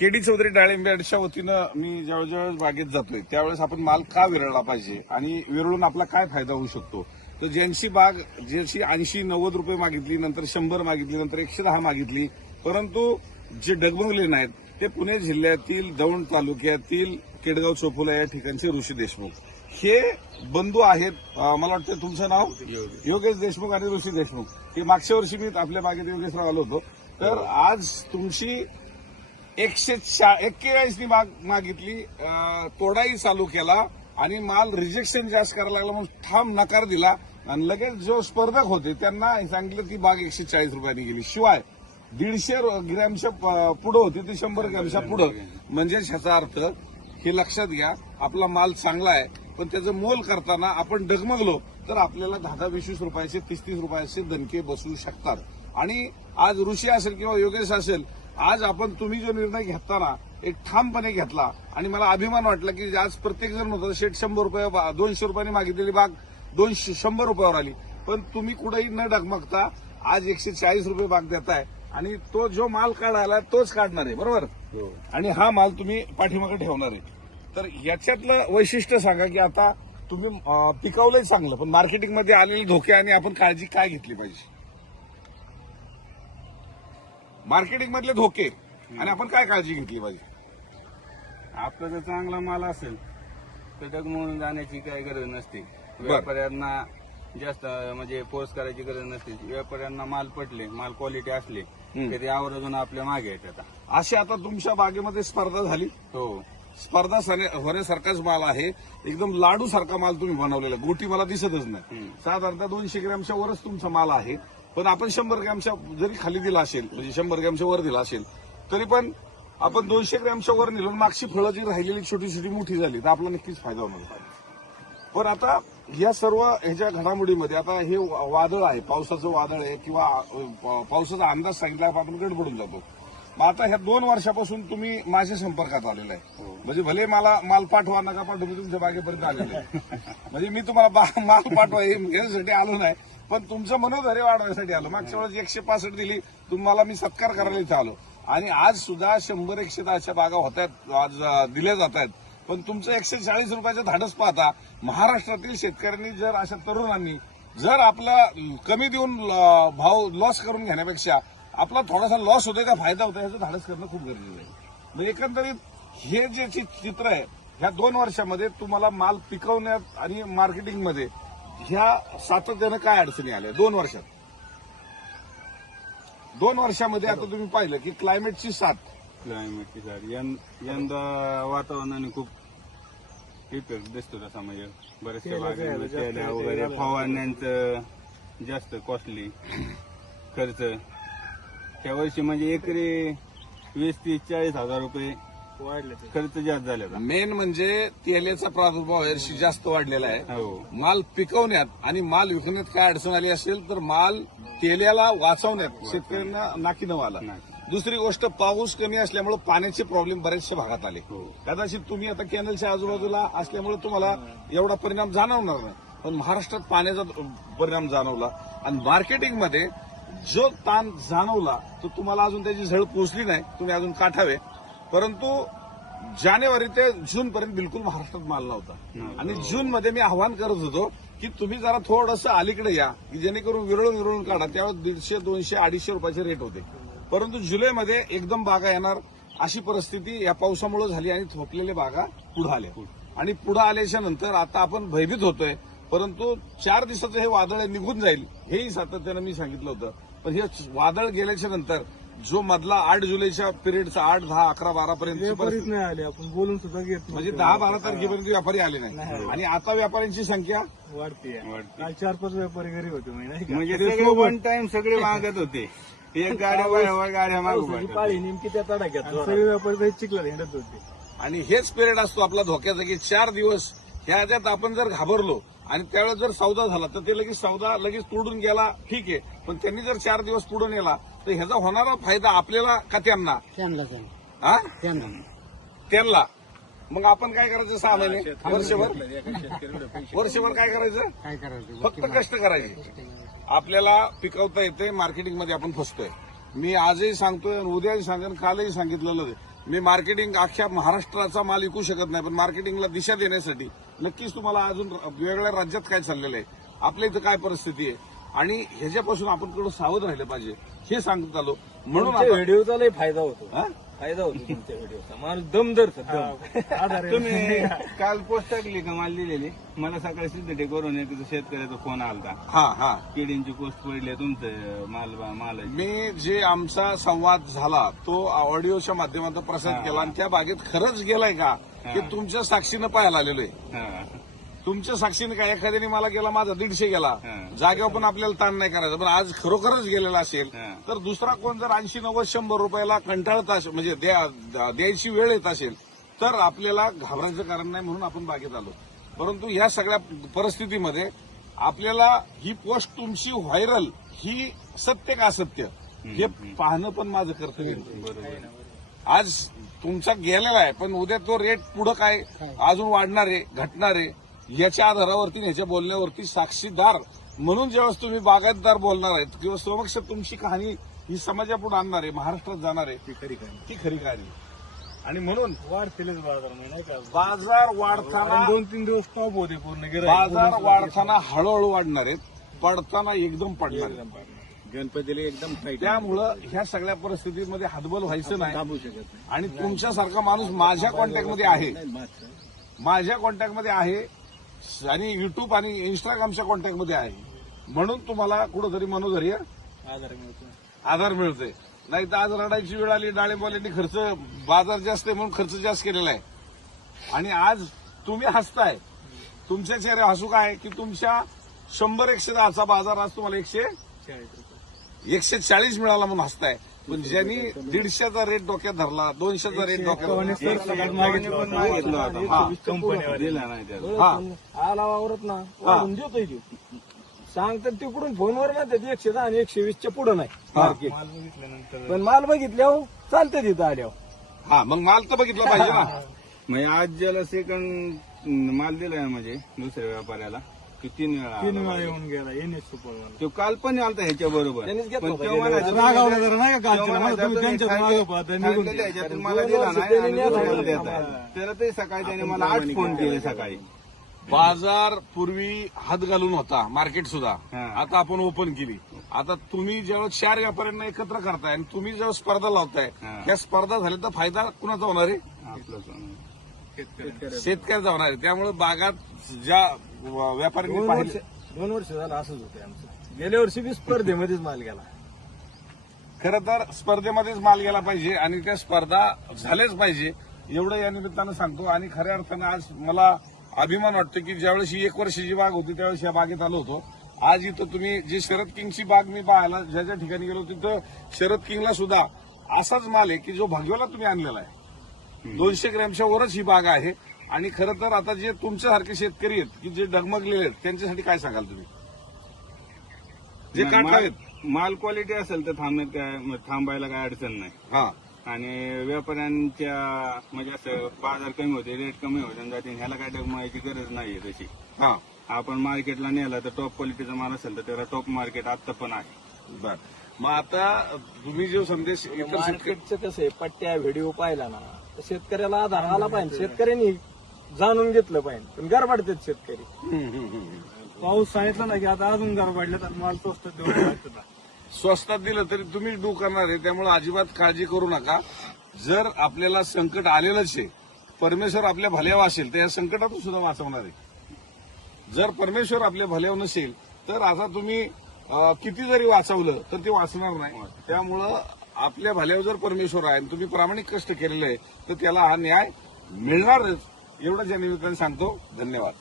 KD Chaudhari डाळिंब्याच्या वतीनं मी ज्यावेळेस बागेत जातोय त्यावेळेस आपण माल का विरळला पाहिजे आणि विरळून आपला काय फायदा होऊ शकतो. तर ज्यांची बाग ज्याची 80-90 रुपये मागितली, नंतर 100 मागितली, नंतर 110 मागितली, परंतु जे डगमगले नाहीत ते पुणे जिल्ह्यातील दौंड तालुक्यातील केडगाव चोपोला या ठिकाणचे ऋषी देशमुख हे बंधू आहेत. मला वाटतं तुमचं नाव योगेश देशमुख आणि ऋषी देशमुख. हे मागच्या वर्षी मी आपल्या बागेत योगेशराव आलो होतो. तर आज तुमची 141 बाग मागितली, तोडाई चालू केला आणि माल रिजेक्शन जास्त करायला लागला म्हणून ठाम नकार दिला आणि लगेच जो स्पर्धक होते त्यांना सांगितलं की बाग 140 रुपयांनी गेली. शिवाय 150 ग्रॅमच्या पुढं होती ती 100 ग्रॅमच्या पुढं. म्हणजे ह्याचा अर्थ हे लक्षात घ्या, आपला माल चांगला आहे पण त्याचं मोल करताना आपण डगमगलो तर आपल्याला 10-20 रुपयाचे 30-30 रुपयाचे दणके बसू शकतात. आणि आज ऋषी असेल किंवा योगेश असेल, आज आपण तुम्ही जो निर्णय घेताना एक ठामपणे घेतला आणि मला अभिमान वाटला की आज प्रत्येक जण होतं शेठ 100 रुपये 200 रुपयांनी मागितलेली बाग 100 रुपयावर आली, पण तुम्ही कुठेही न डगमगता आज 140 रुपये बाग देताय आणि तो जो माल काढायला तोच काढणार आहे, बरोबर. आणि हा माल तुम्ही पाठीमागे ठेवणार आहे. तर याच्यातलं वैशिष्ट्य सांगा की आता तुम्ही पिकवलंय चांगलं, पण मार्केटिंगमध्ये आलेले धोके आणि आपण काळजी काय घेतली पाहिजे. मार्केटिंग मधले धोके आणि आपण काय काळजी घेतली पाहिजे. आपला जर चांगला माल असेल तर डगमगून जाण्याची काही गरज नसते. व्यापाऱ्यांना जास्त म्हणजे फोर्स करायची गरज नसते. व्यापाऱ्यांना माल पटले, माल क्वालिटी असले तर ते आवर्जून आपल्या मागे आहेत. आता अशी आता तुमच्या बागेमध्ये स्पर्धा झाली. हो, स्पर्धा होण्यासारखाच माल आहे. एकदम लाडू सारखा माल तुम्ही बनवलेला, गोटी मला दिसतच नाही. साधारणतः 200 ग्रॅमच्या वरच तुमचा माल आहे. पण आपण 100 ग्रॅमच्या जरी खाली दिला असेल, म्हणजे 100 ग्रॅमच्या वर दिला असेल, तरी पण आपण 200 ग्रॅमच्या वर नेलो, मागची फळं जी राहिलेली छोटी छोटी मोठी झाली तर आपला नक्कीच फायदा होणार पाहिजे. पण आता या सर्व ह्याच्या घडामोडीमध्ये आता हे वादळ आहे, पावसाचं वादळ आहे किंवा पावसाचा अंदाज सांगितला आपण गडबडून जातो. मग आता ह्या 2 वर्षापासून तुम्ही माझ्या संपर्कात आलेला आहे. म्हणजे भले मला माल पाठवा नका पाठवू, मी तुमच्या बागेपर्यंत आलेलो आहे. म्हणजे मी तुम्हाला माल पाठवा यासाठी आलो नाही, पण तुमचं मनोधैर्य वाढवण्यासाठी आलो. मागच्या वेळेस 165 दिली, तुम्हाला मी सत्कार करायला इथं आलो. आणि आज सुद्धा 100-110च्या बागा होत आहेत, आज दिल्या जात आहेत. पण तुमचं 140 रुपयाचं धाडस पाहता महाराष्ट्रातील शेतकऱ्यांनी जर अशा तरुणांनी जर आपला कमी देऊन भाव लॉस करून घेण्यापेक्षा आपला थोडासा लॉस होतोय का फायदा होतोय याचं धाडस करणं खूप गरजेचं आहे. म्हणजे एकंदरीत हे जे चित्र आहे ह्या 2 वर्षामध्ये तुम्हाला माल पिकवण्यात आणि मार्केटिंगमध्ये ह्या सातत्यानं काय अडचणी आल्या 2 वर्षात. 2 वर्षामध्ये आता तुम्ही पाहिलं की क्लायमेटची साथ यंदा वातावरणाने खूप इफेक्ट दिसतो. तसा म्हणजे बऱ्याचशा भागांमध्ये वगैरे फवारण्यांचं जास्त कॉस्टली खर्च. त्या वर्षी म्हणजे एकरी 20-30-40 हजार रुपये खर्च जास्त झाला. मेन म्हणजे तेलाचा प्रादुर्भाव यावर्षी जास्त वाढलेला आहे. माल पिकवण्यात आणि माल विकण्यात काय अडचण आली असेल तर माल तेलाला वाचवण्यात शेतकऱ्यांना नाकी न आला. दुसरी गोष्ट, पाऊस कमी असल्यामुळे पाण्याचे प्रॉब्लेम बऱ्याचशा भागात आले. कदाचित तुम्ही आता कॅनलच्या आजूबाजूला असल्यामुळे तुम्हाला एवढा परिणाम जाणवणार नाही, पण महाराष्ट्रात पाण्याचा परिणाम जाणवला. आणि मार्केटिंगमध्ये जो ताण जाणवला तो तुम्हाला अजून त्याची झळ पोचली नाही, तुम्ही अजून काठावे. परंतु जानेवारी ते जून पर्यंत बिलकुल महाराष्ट्रात माल नव्हता. आणि जूनमध्ये मी आव्हान करत होतो की तुम्ही जरा थोडंसं अलीकडे या की जेणेकरून विरळून काढा. त्यावेळेस 150, 200, 250 रुपयाचे रेट होते. परंतु जुलैमध्ये एकदम बागा येणार अशी परिस्थिती या पावसामुळे झाली आणि थोपलेल्या बागा पुढे आल्या. आणि पुढे आल्याच्या नंतर आता आपण भयभीत होतोय. परंतु 4 दिवसाचं हे वादळ निघून जाईल हेही सातत्यानं मी सांगितलं होतं. पण हे वादळ गेल्याच्या नंतर जो मधला 8 जुलैच्या पिरियडचा 8, 10, 11, 12 पर्यंत नाही आले, आपण बोलून सुद्धा घेत म्हणजे 10-12 तारखेपर्यंत व्यापारी आले नाही. आणि आता व्यापाऱ्यांची संख्या वाढते. काल 4-5 व्यापारी घरी होते म्हणजे सगळे वन टाइम सगळे मागत होते. एक गाड्या मागू पाळी नेमकी त्या तडाख्यात सगळे व्यापारी चिखलात हिंडत होते. आणि हेच पिरियड असतो आपला धोक्याचा की 4 दिवस ह्याच्यात आपण जर घाबरलो आणि त्यावेळेस जर सौदा झाला तर ते लगेच सौदा तोडून गेला, ठीक आहे. पण त्यांनी जर 4 दिवस पुढे नेला तर ह्याचा होणारा फायदा आपल्याला का त्यांना. त्यांना मग आपण काय करायचं 6 महिने वर्षभर काय करायचं, फक्त कष्ट करायचे. आपल्याला पिकवता येते, मार्केटिंगमध्ये आपण फसतोय. मी आजही सांगतोय, उद्याही सांगेन, कालही सांगितलेलं मी मार्केटिंग अख्ख्या महाराष्ट्राचा माल विकू शकत नाही, पण मार्केटिंगला दिशा देण्यासाठी नक्कीच तुम्हाला अजून वेगवेगळ्या राज्यात काय चाललेलं आहे, आपल्या इथं काय परिस्थिती आहे आणि ह्याच्यापासून आपण थोडं सावध राहिलं पाहिजे हे सांगत आलो. म्हणून तुमच्या आता- व्हिडिओचा लय फायदा होतो. हा? फायदा होतो तुमच्या व्हिडिओचा. माणूस दम धरतो दम. आधार आहे. तुम्ही काल पोस्ट टाकली का माल दिलेली, मला सकाळी सिद्धटे करून एक शेतकऱ्याचा फोन आलता, हा हा किडींची पोस्ट पडली तुमचं माल मी जे आमचा संवाद झाला तो ऑडिओच्या माध्यमातून प्रसारित केला आणि त्या बागेत खरंच गेलाय का हे तुमच्या साक्षीनं पाहायला आलेलो आहे. तुमच्या साक्षीने काय एखाद्याने मला गेला माझा 150 गेला, जागेवर पण आपल्याला ताण नाही करायचा, पण आज खरोखरच गेलेला असेल तर दुसरा कोण जर 80, 90, 100 रुपयाला कंटाळत असेल म्हणजे द्यायची वेळ येत असेल तर आपल्याला घाबरायचं कारण नाही, म्हणून आपण बागेत आलो. परंतु ह्या सगळ्या परिस्थितीमध्ये आपल्याला ही पोस्ट तुमची व्हायरल ही सत्य का असत्य हे पाहणं पण माझं कर्तव्य आहे. बरोबर. आज तुमचा गेलेला आहे, पण उद्या तो रेट पुढं काय अजून वाढणार आहे, घटणार आहे याच्या आधारावरती ह्याच्या बोलण्यावरती साक्षीदार म्हणून जेव्हा तुम्ही बागायतदार बोलणार आहेत किंवा समक्ष तुमची कहाणी ही समाजापुढे आणणार आहे, महाराष्ट्रात जाणार आहे, ती खरी कहाणी. आणि म्हणून वाढतीलच बाजार नाही का? बाजार वाढताना 2-3 दिवस टॉप होते पूर्ण बाजार वाढताना हळूहळू वाढणार आहेत, पडताना एकदम पडणार आहेत. गणपतीला एकदम त्यामुळं ह्या सगळ्या परिस्थितीमध्ये हातबल व्हायचं नाही. थांबू शकत आणि तुमच्यासारखा माणूस माझ्या कॉन्टॅक्टमध्ये आहे, माझ्या कॉन्टॅक्टमध्ये आहे आणि युट्यूब आणि इंस्टाग्रामच्या कॉन्टॅक्टमध्ये आहे, म्हणून तुम्हाला कुठंतरी मनोधैर्य आधार मिळतो. आधार मिळतोय. नाही तर आज रडायची वेळ आली, डाळिंबवाल्यांनी खर्च बाजार जास्त आहे म्हणून खर्च जास्त केलेला आहे आणि आज तुम्ही हसताय. तुमच्या चेहरे हसू काय की तुमच्या 100-110चा बाजार आज तुम्हाला 140 मिळाला म्हणून हसताय. पण ज्यांनी 150चा रेट डोक्यात धरला, 200चा रेट डोक्यात मागितला होता. कंपनीवर दिला नाही त्याला. आला वावरत ना वाढून देतोय तो. सांगतात तिकडून फोनवर ना त्याची 110 आणि 120च्या पुढे नाही मार्केट. माल बघितल्यानंतर पण माल बघितल्यावर चालते तिथं आल्यावर. हा मग माल तर बघितला पाहिजे ना. म्हणजे आज ज्याला सेकंड माल दिलाय म्हणजे दुसऱ्या व्यापाऱ्याला की 3 वेळा 3 आला. वेळा येऊन गेला एनएस सुपरवाला. तो काल पण आलता ह्याच्या बरोबर, त्यांनीच घेतला पण होता. तेव्हा म्हणायचं, रागावला जरा नाही का कालच्या? तेव्हा म्हणायचं, तुम्ही त्यांच्या तुम्ही मागं पाहता, निघून सांगितलं गेला. ह्याच्यातून मला 2 दिला वर्ष नाही त्यांनी आणि नेला दुसऱ्याला नाही. देताय. त्याला ते सकाळी त्याने मला 8 फोन केले सकाळी. बाजार पूर्वी हात घालून होता, मार्केट सुद्धा. हा. आता आपण ओपन केली. आता तुम्ही जेव्हा 4 व्यापाऱ्यांना एकत्र करताय आणि तुम्ही जेव्हा स्पर्धा लावताय, हा. त्या स्पर्धा झाल्या तर फायदा कुणाचा होणार आहे? आपलं सोनं. शेतकऱ्याचा होणार आहे. त्यामुळे बागात ज्या व्यापाऱ्यांनी पाहिजे 2 वर्ष झालं असंच होतं आमचं. गेल्या वर्षी बी स्पर्धेमध्येच माल गेला. खरं तर स्पर्धेमध्येच माल गेला पाहिजे आणि त्या स्पर्धा झाल्याच पाहिजे एवढं या निमित्तानं सांगतो. आणि खऱ्या अर्थानं आज मला अभिमान वाटतो की ज्यावेळेस ही 1 वर्षाची बाग होती त्यावेळेस या बागेत आलो होतो. आज इथं तुम्ही जी शरद किंगची बाग मी पाहायला ज्या ज्या ठिकाणी गेलो तिथं शरद किंगला सुद्धा असाच माल आहे की जो भागव्याला तुम्ही आणलेला आहे. 200 ग्रॅमच्या वरच ही बाग आहे. आणि खरं तर आता जे तुमच्यासारखे शेतकरी आहेत की जे डगमगलेले आहेत त्यांच्यासाठी काय सांगाल तुम्ही, जे काढ आहेत? माल क्वालिटी असेल तर थांबायला काय अडचण नाही. हा आणि व्यापाऱ्यांच्या म्हणजे असं बाजार कमी होते, रेट कमी होते जाते, ह्याला काय डगमगायची गरज नाहीये तशी. हा आपण मार्केटला नेला तर टॉप क्वालिटीचा माल असेल तर त्याला टॉप मार्केट आता पण आहे. बर. मग आता तुम्ही जो संदेश इतर शेतकरी मार्केटचं कसं आहे, पट्ट्या व्हिडिओ पाहिला ना तर शेतकऱ्याला आधार आला पाहिजे. शेतकऱ्यांनी जाणून घेतलं पाहिजे. पण गरबाडतात शेतकरी. पाऊस सांगितला ना की आता अजून गार पडल्या तर माल स्वस्त देऊन टाकतात. स्वस्तात दिलं तरी तुम्ही डू करणार आहे. त्यामुळे अजिबात काळजी करू नका. जर आपल्याला संकट आलेलंच आहे, परमेश्वर आपल्या भल्यावर असेल तर या संकटातून सुद्धा वाचवणार आहे. जर परमेश्वर आपल्या भल्यावर नसेल तर आता तुम्ही किती जरी वाचवलं तर ते वाचणार नाही. त्यामुळं आपल्या भल्यावर जर परमेश्वर आहे आणि तुम्ही प्रामाणिक कष्ट केलेले आहे तर त्याला हा न्याय मिळणारच. एवढंच या निमित्ताने सांगतो. धन्यवाद.